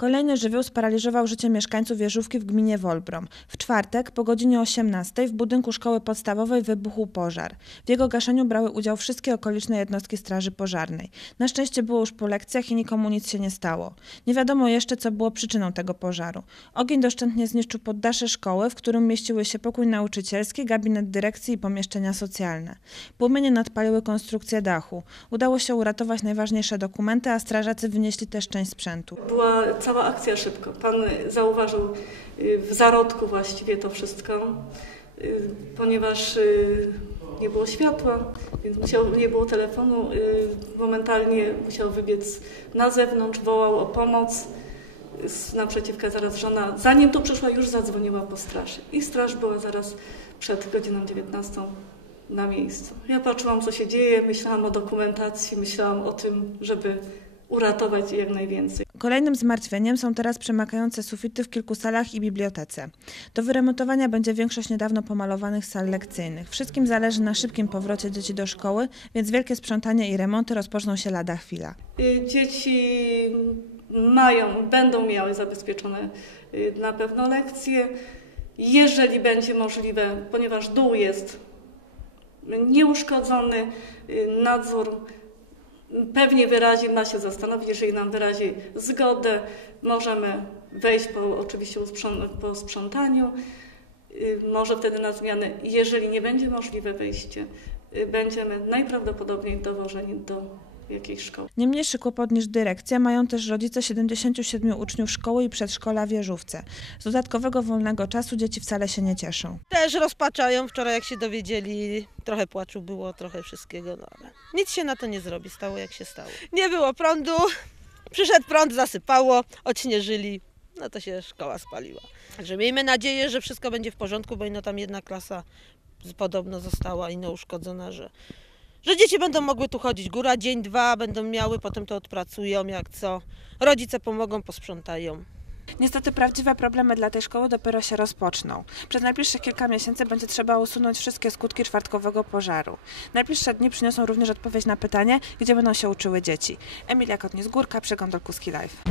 Kolejny żywioł sparaliżował życie mieszkańców wieżówki w gminie Wolbrom. W czwartek po godzinie 18 w budynku szkoły podstawowej wybuchł pożar. W jego gaszeniu brały udział wszystkie okoliczne jednostki straży pożarnej. Na szczęście było już po lekcjach i nikomu nic się nie stało. Nie wiadomo jeszcze, co było przyczyną tego pożaru. Ogień doszczętnie zniszczył poddasze szkoły, w którym mieściły się pokój nauczycielski, gabinet dyrekcji i pomieszczenia socjalne. Płomienie nadpaliły konstrukcję dachu. Udało się uratować najważniejsze dokumenty, a strażacy wynieśli też część sprzętu. Była cała akcja szybko. Pan zauważył y, w zarodku właściwie to wszystko, y, ponieważ y, nie było światła, więc musiał, nie było telefonu. Momentalnie musiał wybiec na zewnątrz, wołał o pomoc. Naprzeciwka zaraz żona, zanim tu przyszła, już zadzwoniła po straż. I straż była zaraz przed godziną 19 na miejscu. Ja patrzyłam, co się dzieje, myślałam o dokumentacji, myślałam o tym, żeby uratować jak najwięcej. Kolejnym zmartwieniem są teraz przemakające sufity w kilku salach i bibliotece. Do wyremontowania będzie większość niedawno pomalowanych sal lekcyjnych. Wszystkim zależy na szybkim powrocie dzieci do szkoły, więc wielkie sprzątanie i remonty rozpoczną się lada chwila. Y, dzieci mają, będą miały zabezpieczone y, na pewno lekcje. Jeżeli będzie możliwe, ponieważ dół jest nieuszkodzony, y, nadzór pewnie wyrazi, ma się zastanowić, jeżeli nam wyrazi zgodę, możemy wejść po, oczywiście po sprzątaniu, y, może wtedy na zmianę. Jeżeli nie będzie możliwe wejście, y, będziemy najprawdopodobniej dowożeni do jakiejś szkoły. Nie mniejszy kłopot niż dyrekcja mają też rodzice 77 uczniów szkoły i przedszkola w Wieżówce. Z dodatkowego wolnego czasu dzieci wcale się nie cieszą. Też rozpaczają. Wczoraj jak się dowiedzieli, trochę płaczu było, trochę wszystkiego, no ale nic się na to nie zrobi. Stało jak się stało. Nie było prądu, przyszedł prąd, zasypało, odśnieżyli, no to się szkoła spaliła. Także miejmy nadzieję, że wszystko będzie w porządku, bo ino tam jedna klasa podobno została ino uszkodzona, że że dzieci będą mogły tu chodzić góra, dzień, dwa, będą miały, potem to odpracują jak co. Rodzice pomogą, posprzątają. Niestety prawdziwe problemy dla tej szkoły dopiero się rozpoczną. Przez najbliższych kilka miesięcy będzie trzeba usunąć wszystkie skutki czwartkowego pożaru. Najbliższe dni przyniosą również odpowiedź na pytanie, gdzie będą się uczyły dzieci. Emilia Kotnis-Górka, Przegląd Olkuski Live.